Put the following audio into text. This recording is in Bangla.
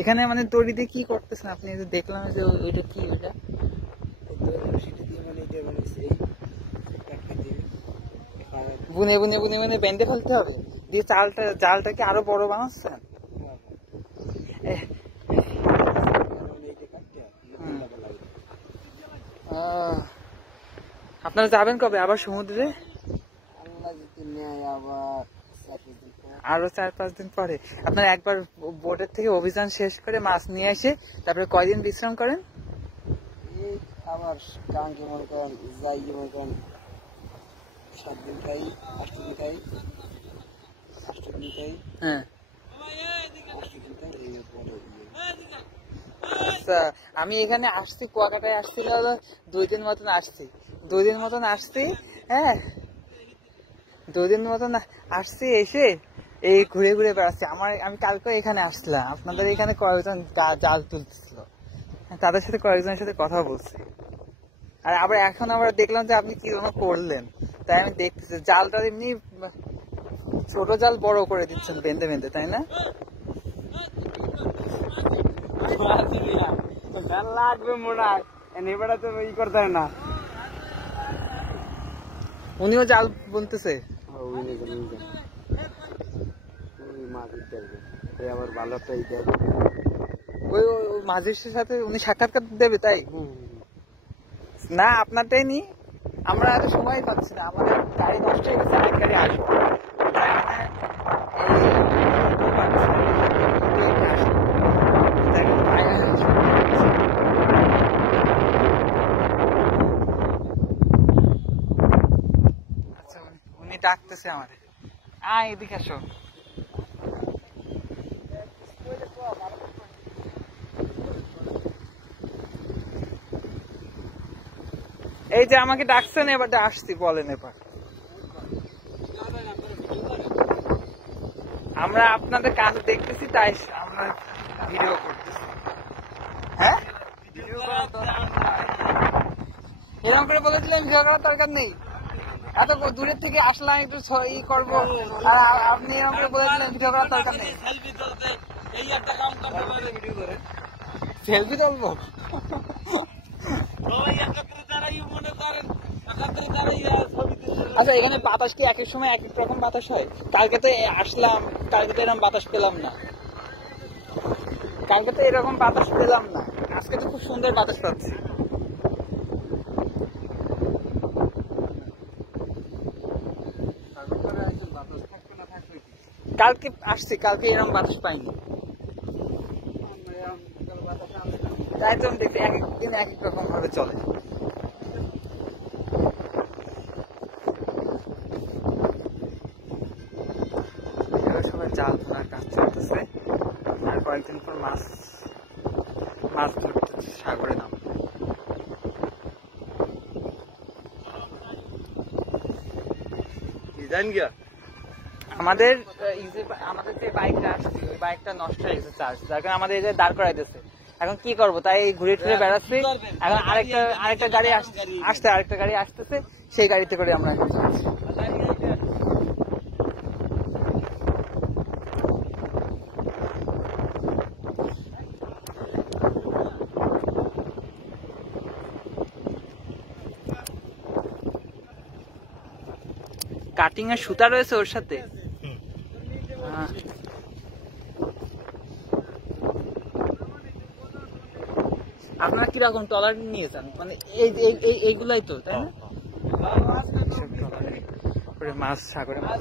এখানে মানে দড়ি দিয়ে কি করতেছেন আপনি? দেখলাম যে ওইটা কি, ওইটা বুনে বুনে বুনে বুনে বেঁধে ফেলতে হবে, দিয়ে জালটাকে আরো বড় বানাচ্ছেন। আপনারা যাবেন কবে আবার সমুদ্রে? আরো 4-5 দিন পরে। আপনারা একবার বোটের থেকে অভিযান শেষ করে মাছ নিয়ে এসে তারপরে কয়দিন বিশ্রাম করেন? আবার টাঙ্কি মনে করেন যাই মনে করেন 7 দিন খাই, 8 দিন খাই, 8 দিন খাই। হ্যাঁ আচ্ছা, আমি এখানে আসছি, কুয়াকাটায় আসছি 2 দিন মতন আসছি, 2 দিন মতন আসছি। হ্যাঁ 2 দিন মতন আসছি, এসে এই ঘুরে ঘুরে বেড়াচ্ছি। আমি কালকে এখানে আসলাম, আপনাদের এখানে কয়েকজন জাল তুলতেছিল, তাদের সাথে কয়েকজনের সাথে কথা বলছি। আর আবার এখন আবার দেখলাম যে আপনি কি করলেন, তাই আমি দেখতেছি জালটা এমনি ছোট জাল বড় করে দিচ্ছেন বেঁধে বেঁধে, তাই না? লাগবে মোটা এবারে তো ই করতে হয় না। উনিও জাল বুনতেছে? আবার ভালো একটা ওই মাঝির সাথে উনি সাক্ষাৎকার দেবে, তাই না? আপনারটাই নি, আমরা এত সময় পাচ্ছি না, আমাদের গাড়ি নষ্ট হয়ে গেছে, আরেক গাড়ি আসবো। আচ্ছা উনি ডাকতেছে আমাদের, এদিকে আসো। এই যে আমাকে ডাকছেন, এবার আসছি, বলেন এবার। আমরা আপনাদের কাজ দেখতেছি, তাই আমরা ভিডিও করতেছি। হ্যাঁ এরকম করে বলেছিলেন ভিডিও করার দরকার নেই, এত দূরের থেকে আসলাম একটু ই করবো, আর আপনি এরকম করে বলেছিলেন ভিডিও করার দরকার নেই। সেলফি তুলবো? আচ্ছা এখানে বাতাস কি এক এক সময় এক এক রকম বাতাস হয়? কালকে তো আসলাম, কালকে তো এরকম বাতাস পেলাম না, কালকে তো এরকম বাতাস পেলাম না, আজকে তো খুব সুন্দর বাতাস পাচ্ছি। কালকে আসছি, কালকে এরকম বাতাস পাইনি, তাই তো দেখি এক এক দিন এক এক রকম ভাবে চলে। সবাই জাল ধরার কাজ চলতেছে, আর কয়েকদিন পর মাছ ধরতেছে সাগরে নাম। আমাদের যে বাইকটা আসছে, ওই বাইকটা নষ্ট হয়ে গেছে চার্জ, যার কারণে আমাদের এই যে দাঁড় করাই দিচ্ছে। এখন কি করবো, তাই ঘুরে ফিরে বেড়াচ্ছি। এখন আরেকটা গাড়ি আসছে, আরেকটা গাড়ি আসতেছে, সেই গাড়িতে করে আমরা এখন যাচ্ছি। কাটিং এর সুতা রয়েছে ওর সাথে। আপনারা কিরকম ট্রলার নিয়েছেন, মানে এইগুলাই তো, তাই না? মাছ সাগরে মাছ